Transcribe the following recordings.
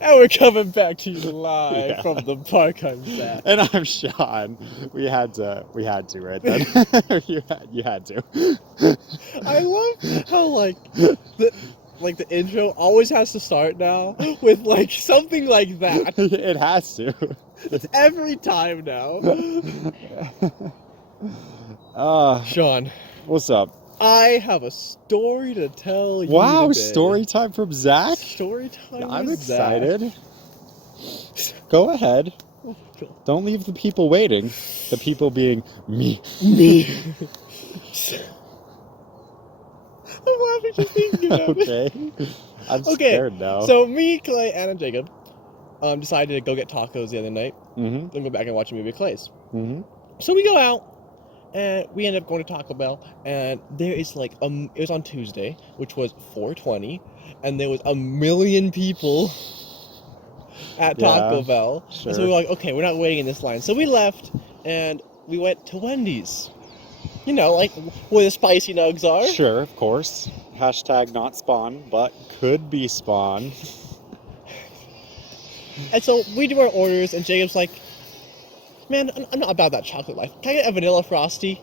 And we're coming back to you live from the park. I'm Zach. And I'm Sean. We had to right then. you had to. I love how the intro always has to start now with like something like that. It has to. It's every time now. Sean, what's up? I have a story to tell you. Wow, today. story time from Zach? Story time. I'm with excited. Zach. Go ahead. Oh, don't leave the people waiting. The people being me. I'm laughing just thinking about it. Okay. I'm scared now. So me, Clay, Anna, and Jacob decided to go get tacos the other night. Mm-hmm. Then go back and watch a movie with Clay's. Mm-hmm. So we go out. And we ended up going to Taco Bell, and there is like it was on Tuesday, which was 4/20, and there was 1 million people at Taco Bell. Sure. And so we were like, okay, we're not waiting in this line. So we left, and we went to Wendy's. You know, like where the spicy nugs are. Sure, of course. Hashtag not spawn, but could be spawn. And so we do our orders, and Jacob's like, man, I'm not about that chocolate life. Can I get a vanilla frosty?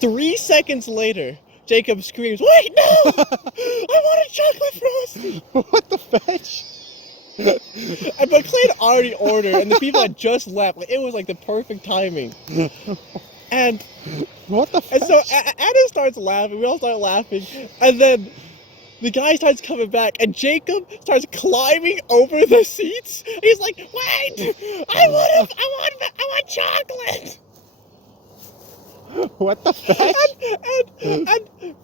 3 seconds later, Jacob screams, wait, no! I want a chocolate frosty! What the fetch? But Clay had already ordered, and the people had just left. Like, it was like the perfect timing. And what the fetch? And so Anna starts laughing, we all start laughing, and then the guy starts coming back, and Jacob starts climbing over the seats. He's like, wait! I want chocolate! What the fetch? And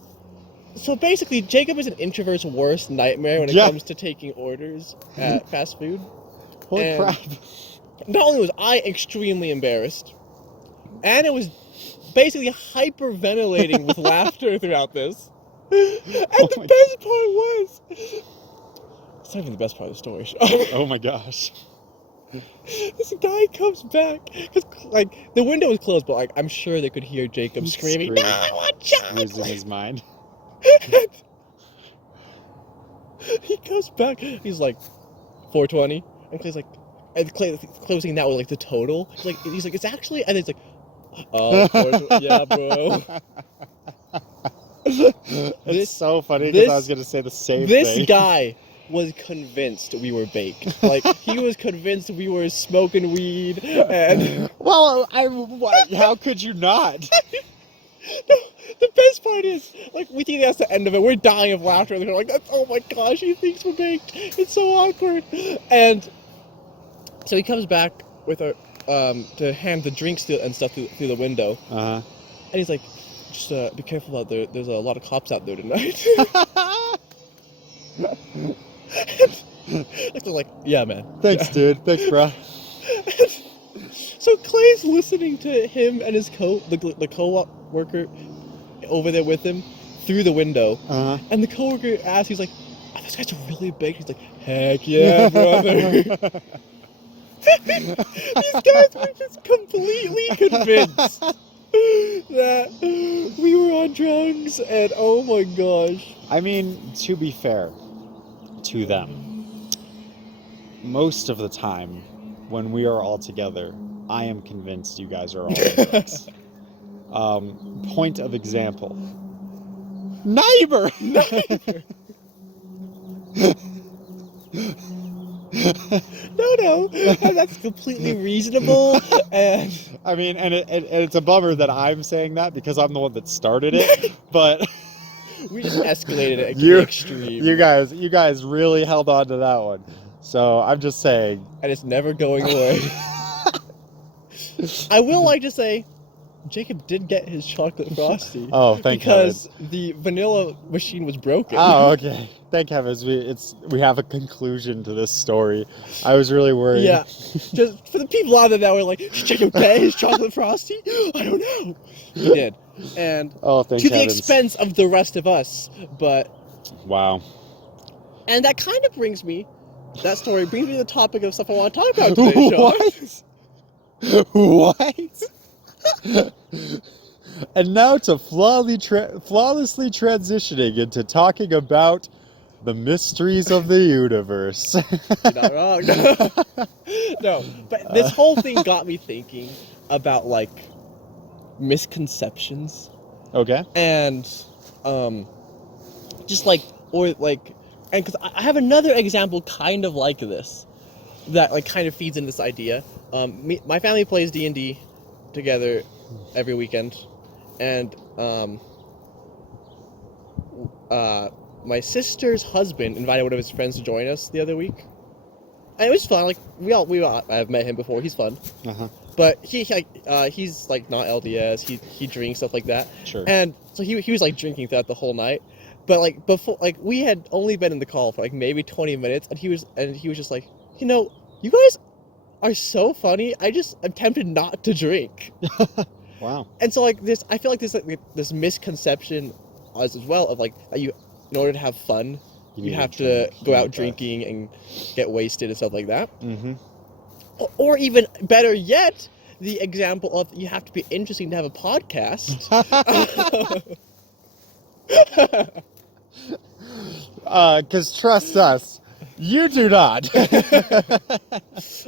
so basically, Jacob is an introvert's worst nightmare when it comes to taking orders at fast food. Holy crap. Not only was I extremely embarrassed, Anna was basically hyperventilating with laughter throughout this. And the best part was... It's not even the best part of the story. Oh my gosh. This guy comes back. Cause, like, the window was closed, but like I'm sure they could hear Jacob screaming, no, I want chocolate! Losing his mind. He comes back, he's like, 420. And Clay's like... And Clay was saying that was like the total. He's like, it's actually... And he's like, oh, yeah, bro. It's so funny because I was going to say the same thing. This guy was convinced we were baked. Like, he was convinced we were smoking weed and... Well, how could you not? No, the best part is, like, we think that's the end of it. We're dying of laughter. And they're like, oh my gosh, he thinks we're baked. It's so awkward. And so he comes back with our... to hand the drinks and stuff through the window. Uh-huh. And he's like, just be careful out there. There's a lot of cops out there tonight. Like, yeah, man. Thanks, dude. Thanks, bro. So Clay's listening to him and his the co-worker over there with him through the window. Uh-huh. And the co-worker asks, he's like, oh, this guy's really big. He's like, heck yeah, brother. These guys were just completely convinced that we were on drugs, and oh my gosh. I mean, to be fair to them, most of the time when we are all together, I am convinced you guys are all on drugs. Point of example. Neighbor! No, that's completely reasonable. And I mean, and it's a bummer that I'm saying that because I'm the one that started it, but we just escalated it to the extreme. You guys really held on to that one. So I'm just saying, and it's never going away. I will like to say, Jacob did get his chocolate frosty. Oh, thank because the vanilla machine was broken. Oh, okay. Thank heavens we have a conclusion to this story. I was really worried. Yeah. Just for the people out there that were like, did Jacob get his chocolate frosty? I don't know. He did. And to the expense of the rest of us. But wow. And that kind of brings me to the topic of stuff I want to talk about today, Sean. What? And now to flawlessly transitioning into talking about The mysteries of the universe. You're not wrong. No, but this whole thing got me thinking about like misconceptions Okay. and just like or like and because I have another example kind of like this that like kind of feeds into this idea. My family plays D&D together every weekend, and my sister's husband invited one of his friends to join us the other week, and it was fun. Like I've met him before. He's fun, but he's like not LDS. He drinks stuff like that. Sure. And so he was like drinking throughout the whole night, but like before, like we had only been in the call for like maybe 20 minutes, and he was just like, you know, you guys are so funny. I'm tempted not to drink. Wow. And so like this, I feel like this misconception as well of like you, in order to have fun, you have to go out drinking and get wasted and stuff like that. Mm-hmm. Or even better yet, the example of you have to be interesting to have a podcast. Because trust us, you do not.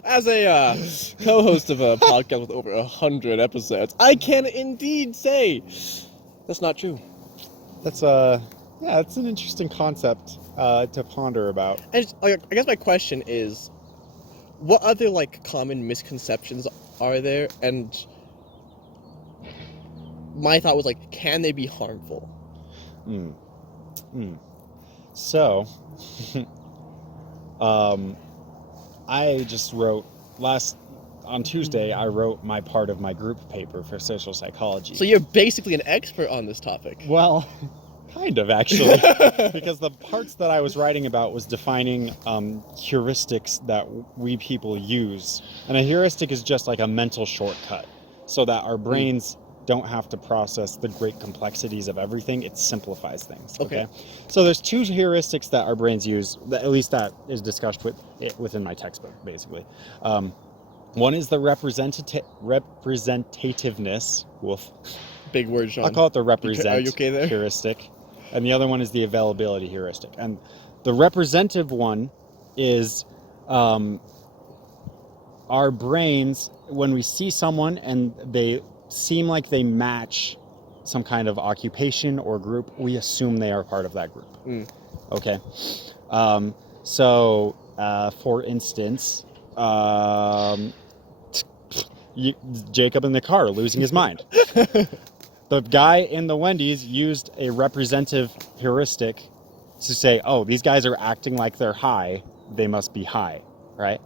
As a co-host of a podcast with over 100 episodes, I can indeed say that's not true. That's that's an interesting concept to ponder about. And I guess my question is, what other like common misconceptions are there? And my thought was like, can they be harmful? So, I just wrote on Tuesday. I wrote my part of my group paper for social psychology. So you're basically an expert on this topic. Well, kind of actually, because the parts that I was writing about was defining heuristics that we people use, and a heuristic is just like a mental shortcut, so that our brains don't have to process the great complexities of everything. It simplifies things. Okay. So there's two heuristics that our brains use, at least that is discussed within my textbook, basically. One is the representativeness. Woof. Big word, Sean. I'll call it the represent Are you okay there? heuristic. And the other one is the availability heuristic. And the representative one is our brains, when we see someone and they seem like they match some kind of occupation or group, we assume they are part of that group. Okay. So, for instance, Jacob in the car losing his mind. The guy in the Wendy's used a representative heuristic to say, oh, these guys are acting like they're high, they must be high, right?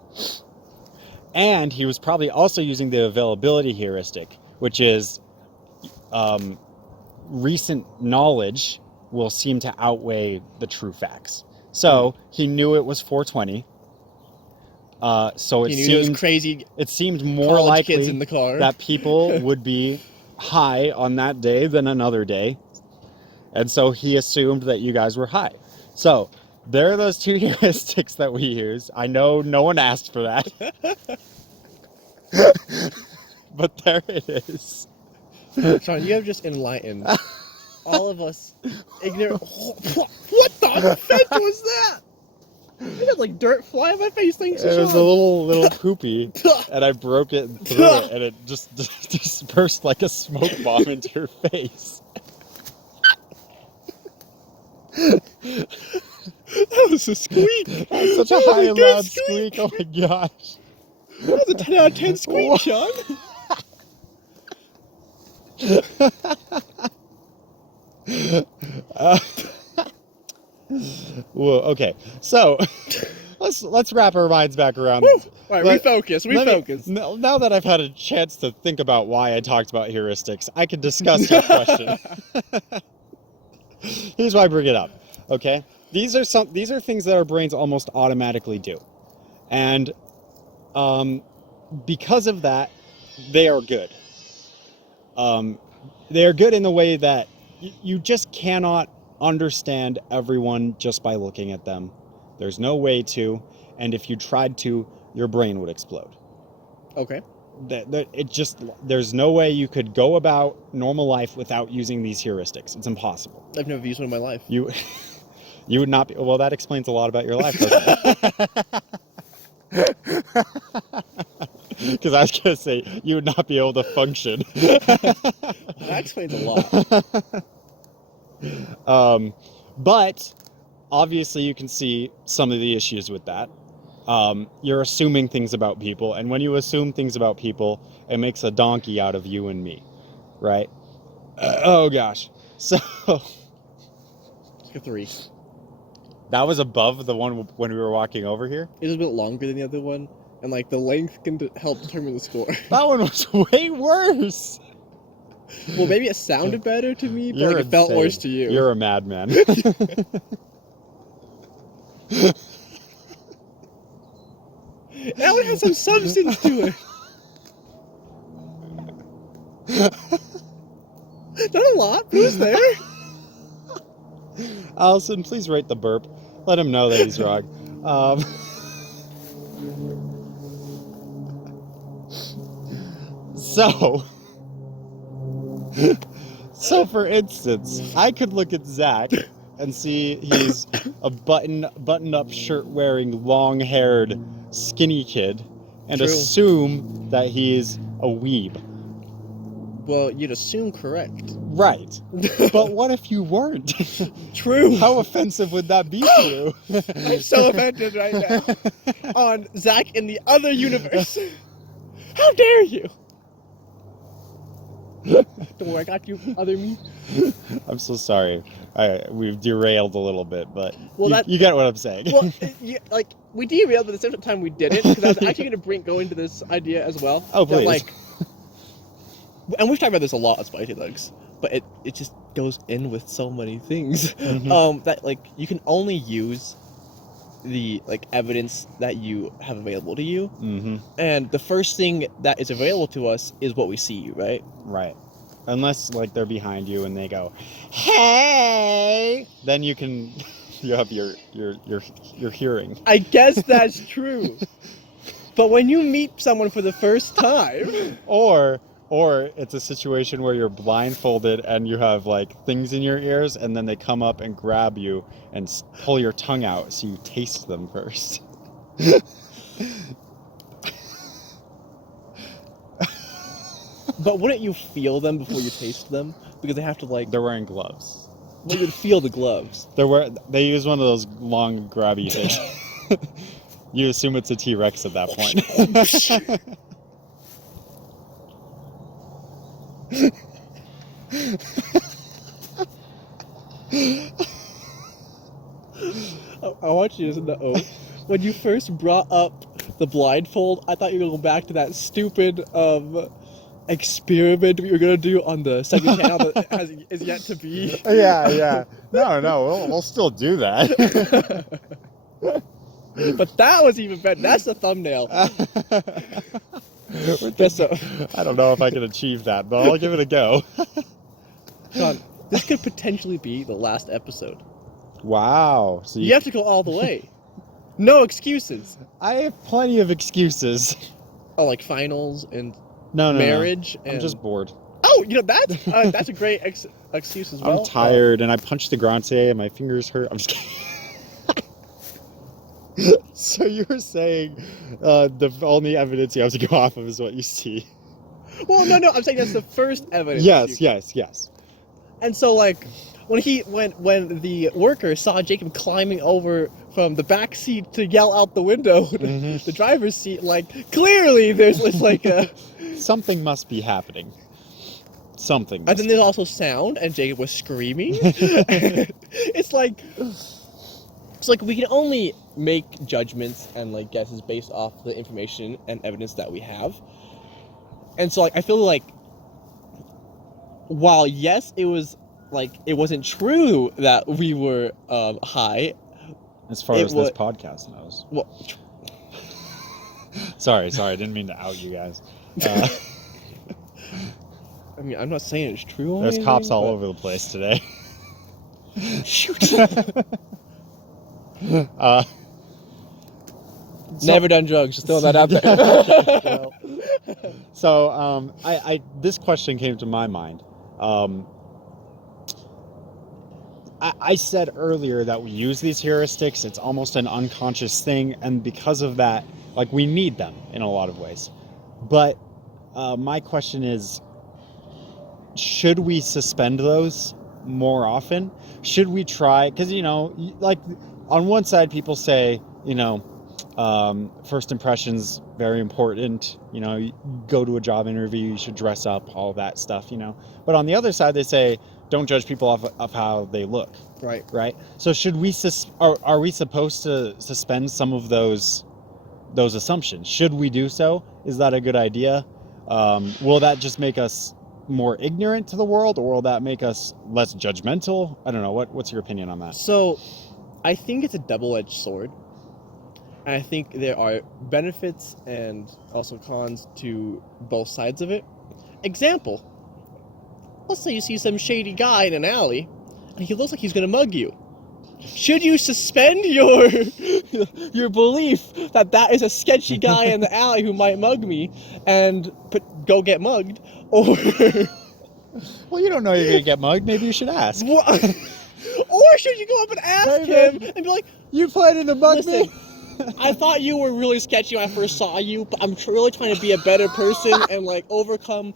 And he was probably also using the availability heuristic, which is recent knowledge will seem to outweigh the true facts. So he knew it was 420. So it seemed more likely kids in the car. that people would be high on that day than another day. And so he assumed that you guys were high. So there are those two heuristics that we use. I know no one asked for that. But there it is. Sean, you have just enlightened all of us ignorant. What the heck was that? I had like dirt fly in my face. Thanks, It was a little poopy, and I broke it and threw it, and it just dispersed like a smoke bomb into your face. That was a squeak. That was such a high and loud squeak. Oh my gosh. That was a 10 out of 10 squeak, Sean. Whoa, okay. So let's wrap our minds back around. Woo! All right, refocus. Now that I've had a chance to think about why I talked about heuristics, I can discuss your question. Here's why I bring it up. Okay? These are things that our brains almost automatically do. And because of that, they are good. They are good in the way that you just cannot understand everyone just by looking at them. There's no way to, and if you tried to, your brain would explode. Okay. There's no way you could go about normal life without using these heuristics. It's impossible. I've never used one in my life. You would not be. Well, that explains a lot about your life, doesn't it? Because I was gonna say you would not be able to function. That explains a lot. But obviously, you can see some of the issues with that. You're assuming things about people, and when you assume things about people, it makes a donkey out of you and me, right? Oh gosh. So It's a 3. that was above the one when we were walking over here. It was a bit longer than the other one, and like the length can help determine the score. That one was way worse. Well, maybe it sounded better to me, but You're like it felt insane. worse to you. You're a madman. That one has some substance to it. Not a lot, but it was there. Allison, please rate the burp. Let him know that he's wrong. So for instance, I could look at Zach and see he's a button-up shirt-wearing, long-haired, skinny kid, and True. assume that he's a weeb. Well, you'd assume correct. Right. But what if you weren't? True. How offensive would that be to you? I'm so offended right now. On Zach in the other universe. How dare you? Don't worry, I got you, other me. I'm so sorry. We've derailed a little bit, but Well, you get what I'm saying. Well, like, we derailed, but at the same time we didn't, because I was actually going to go into this idea as well. Oh, please. That, like, and we've talked about this a lot on Spicy Nuggs, but it just goes in with so many things. Mhm. That, like, you can only use the, like, evidence that you have available to you. Mm-hmm. And the first thing that is available to us is what we see, right? Right. Unless, like, they're behind you and they go, "Hey!" Then you have your hearing. I guess that's true. But when you meet someone for the first time... Or it's a situation where you're blindfolded and you have, like, things in your ears, and then they come up and grab you and pull your tongue out so you taste them first. But wouldn't you feel them before you taste them? Because they have to, like... They're wearing gloves. Well, you'd feel the gloves. They use one of those long grabby things. You assume it's a T-Rex at that point. I want you to know, when you first brought up the blindfold, I thought you were going back to that stupid experiment we were going to do on the second channel that is yet to be. Yeah. No, we'll still do that. But that was even better. That's the thumbnail. I don't know if I can achieve that, but I'll give it a go. John, this could potentially be the last episode. Wow. So You have to go all the way. No excuses. I have plenty of excuses. Oh, like finals and No. marriage. I'm and... just bored. Oh, that's a great excuse as well. I'm tired, and I punched the grante, and my fingers hurt. I'm just kidding. So you were saying the only evidence you have to go off of is what you see. Well, no, I'm saying that's the first evidence. Yes. And so, like, when the worker saw Jacob climbing over from the back seat to yell out the window, the driver's seat, like, clearly there's like a... Something must be happening. Something. And then there's also sound, and Jacob was screaming. It's like we can only make judgments and, like, guesses based off the information and evidence that we have. And so, like, I feel like, while yes, it was, like, it wasn't true that we were high. As far as this podcast knows. Well, sorry, I didn't mean to out you guys. I mean, I'm not saying it's true. There's cops all over the place today. Shoot. Never done drugs. Just throwing that out there. So, I this question came to my mind. I said earlier that we use these heuristics. It's almost an unconscious thing, and because of that, like, we need them in a lot of ways. But my question is, should we suspend those more often? Should we try? Because, like, on one side, people say, first impressions, very important. You go to a job interview, you should dress up, all that stuff, But on the other side, they say, don't judge people off of how they look. Right. So should we, are we supposed to suspend some of those assumptions? Should we do so? Is that a good idea? Will that just make us more ignorant to the world, or will that make us less judgmental? I don't know. What's your opinion on that? So, I think it's a double-edged sword. And I think there are benefits and also cons to both sides of it. Example, let's say you see some shady guy in an alley, and he looks like he's gonna mug you. Should you suspend your belief that is a sketchy guy in the alley who might mug me, and go get mugged, or well, you don't know you're gonna get mugged. Maybe you should ask. Or should you go up and ask him and be like, "You planning to mug me? I thought you were really sketchy when I first saw you, but I'm really trying to be a better person and overcome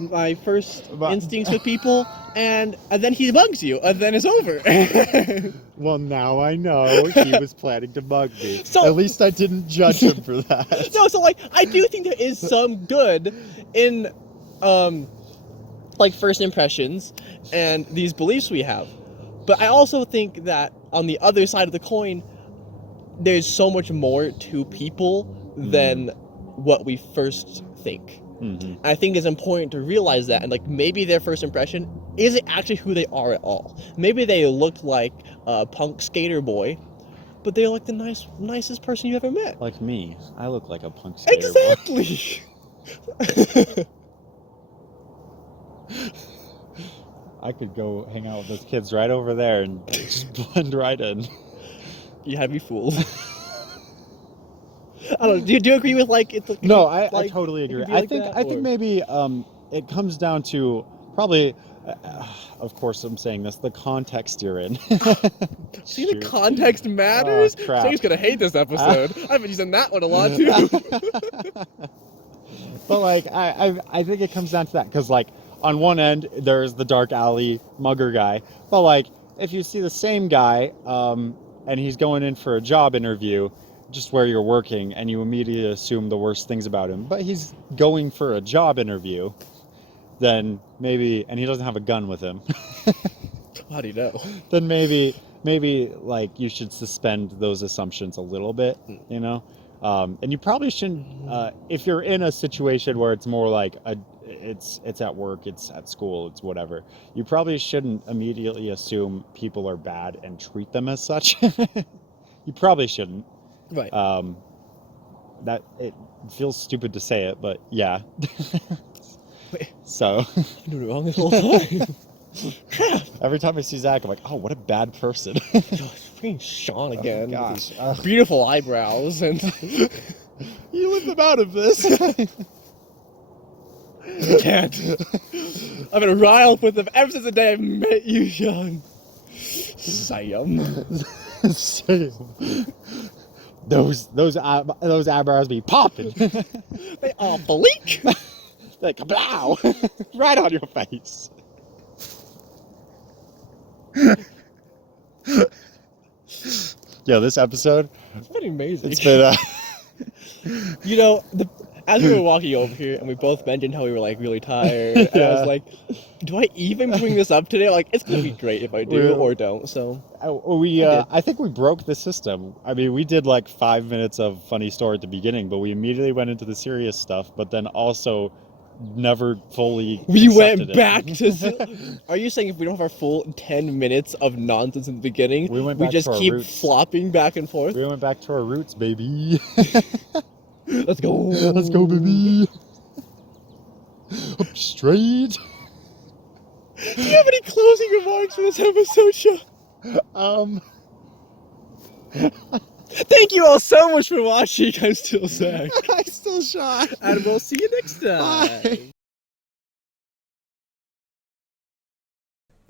my first instincts with people, and then he mugs you, and then it's over." Well, now I know he was planning to mug me. So, at least I didn't judge him for that. No, so I do think there is some good in first impressions and these beliefs we have, but I also think that on the other side of the coin, there's so much more to people than what we first think. Mm-hmm. I think it's important to realize that, and maybe their first impression isn't actually who they are at all. Maybe they look like a punk skater boy, but they're the nicest person you ever met. Like me, I look like a punk skater exactly. boy. I could go hang out with those kids right over there and just blend right in. You had me fooled. I don't know. Do you agree with it's No, I totally agree. I think maybe it comes down to probably, of course I'm saying this, the context you're in. See, the context matters? Oh, crap. So he's gonna hate this episode. I've been using that one a lot too. But I think it comes down to that, because on one end there's the dark alley mugger guy, but if you see the same guy and he's going in for a job interview just where you're working, and you immediately assume the worst things about him, but he's going for a job interview, then maybe, and he doesn't have a gun with him. How do you know? Then maybe you should suspend those assumptions a little bit, and you probably shouldn't, if you're in a situation where it's more it's at work, it's at school, it's whatever, you probably shouldn't immediately assume people are bad and treat them as such. You probably shouldn't. Right. That it feels stupid to say it, but yeah. Wait. So. I'm doing it wrong this whole time. Crap. Every time I see Zach, I'm like, oh, what a bad person. Gosh, freaking Sean again. Oh, gosh. With his beautiful eyebrows and. You live them out of this. I can't. I've been riled with them ever since the day I met you, Sean. Sam. Those eyebrows be popping. They are bleak. Like kablow, right on your face. Yeah, this episode. It's been amazing. It's been. As we were walking over here, and we both mentioned how we were really tired, and I was like, "Do I even bring this up today? It's gonna be great if I do or don't." So I think we broke the system. I mean, we did 5 minutes of funny story at the beginning, but we immediately went into the serious stuff. But then also never fully. We went back to. Are you saying if we don't have our full 10 minutes of nonsense in the beginning, we just keep flopping back and forth? We went back to our roots, baby. Let's go. Let's go, baby. Up straight. Do you have any closing remarks for this episode, Sean? Thank you all so much for watching. I'm still Zach. I'm still Sean. And we'll see you next time. Bye.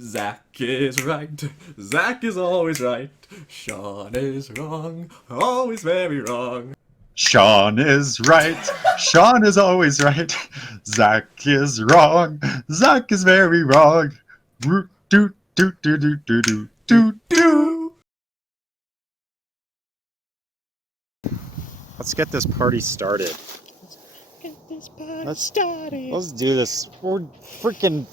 Zach is right. Zach is always right. Sean is wrong. Always very wrong. Sean is right. Sean is always right. Zach is wrong. Zach is very wrong. Root doot doot doot doot doot doot doot doot. Let's get this party started. Get this party Let's- started. Let's do this. We're freaking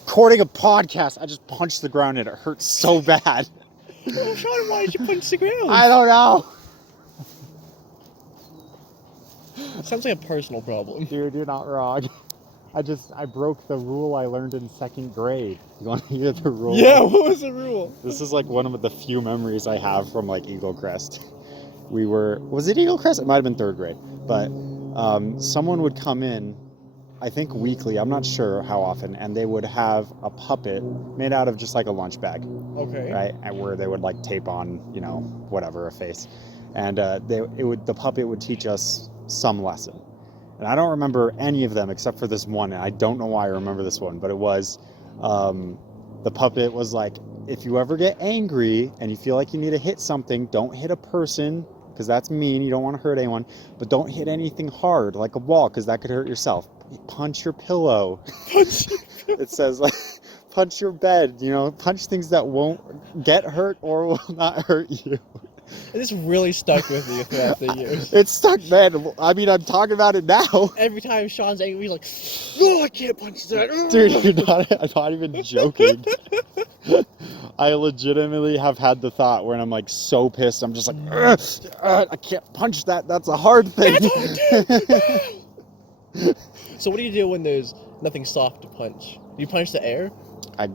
recording a podcast. I just punched the ground and it hurts so bad. Oh, Sean, why did you punch the ground? I don't know. Sounds like a personal problem. Dude, you're not wrong. I broke the rule I learned in 2nd grade. You want to hear the rule? Yeah, what was the rule? This is like one of the few memories I have from like Eagle Crest. Was it Eagle Crest? It might have been 3rd grade. But someone would come in, I think weekly, I'm not sure how often, and they would have a puppet made out of just like a lunch bag, Okay. right? And where they would like tape on, whatever, a face. And the puppet would teach us some lesson. And I don't remember any of them except for this one. And I don't know why I remember this one, but it was, the puppet was like, if you ever get angry and you feel like you need to hit something, don't hit a person, because that's mean. You don't want to hurt anyone. But don't hit anything hard, like a wall, because that could hurt yourself. Punch your pillow. It says, like, punch your bed, punch things that won't get hurt or will not hurt you. And this really stuck with you throughout the years. It's stuck, man. I mean, I'm talking about it now. Every time Sean's angry, he's like, "Oh, I can't punch that." Dude, I'm not even joking. I legitimately have had the thought when I'm like so pissed, I'm just like, I can't punch that. That's a hard thing. So what do you do when there's nothing soft to punch? Do you punch the air? I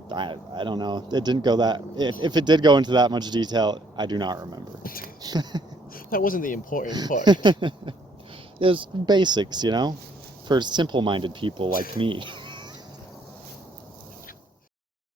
don't know. It didn't go that. If it did go into that much detail, I do not remember. That wasn't the important part. It was basics, for simple-minded people like me.